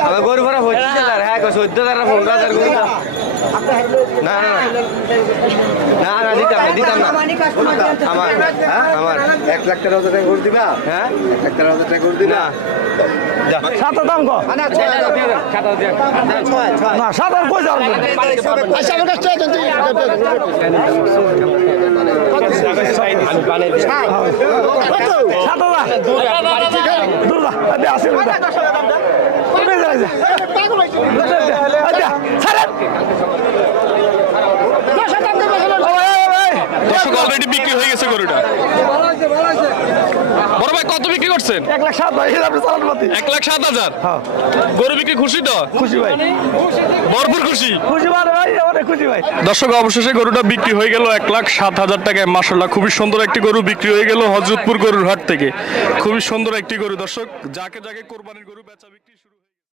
আমার গরু ভরা পঁচিশ হাজার হ্যাঁ চোদ্দ হাজার পনেরো হাজার গরু না না না না না দিতাম না দিতাম না আমার আমার এক লাখ তেরো হাজার টাকা করে দিবা হ্যাঁ এক লাখ তেরো হাজার টাকা করে দিবা না সাতের দাম কো না সাতের কই যাও আচ্ছা দূর দর্শক অলরেডি বিক্রি হয়ে গেছে গরুটা। বড় ভাই কত বিক্রি করছেন? এক লাখ সাত ভাই আপনি চালান পাতি এক লাখ সাত হাজার? গরু বিক্রি খুশি তো? খুশি ভাই। ভরপুর খুশি। খুশি ভাই অনেক খুশি ভাই। দর্শক অবশেষে গরুটা বিক্রি হয়ে গেল এক লাখ সাত হাজার টাকায়। মাসাল্লাহ খুবই সুন্দর একটি গরু বিক্রি হয়ে গেল হজরতপুর গরুর হাট থেকে। খুবই সুন্দর একটি গরু। দর্শক যাকে যাকে কোরবানির গরু বেচা বিক্রি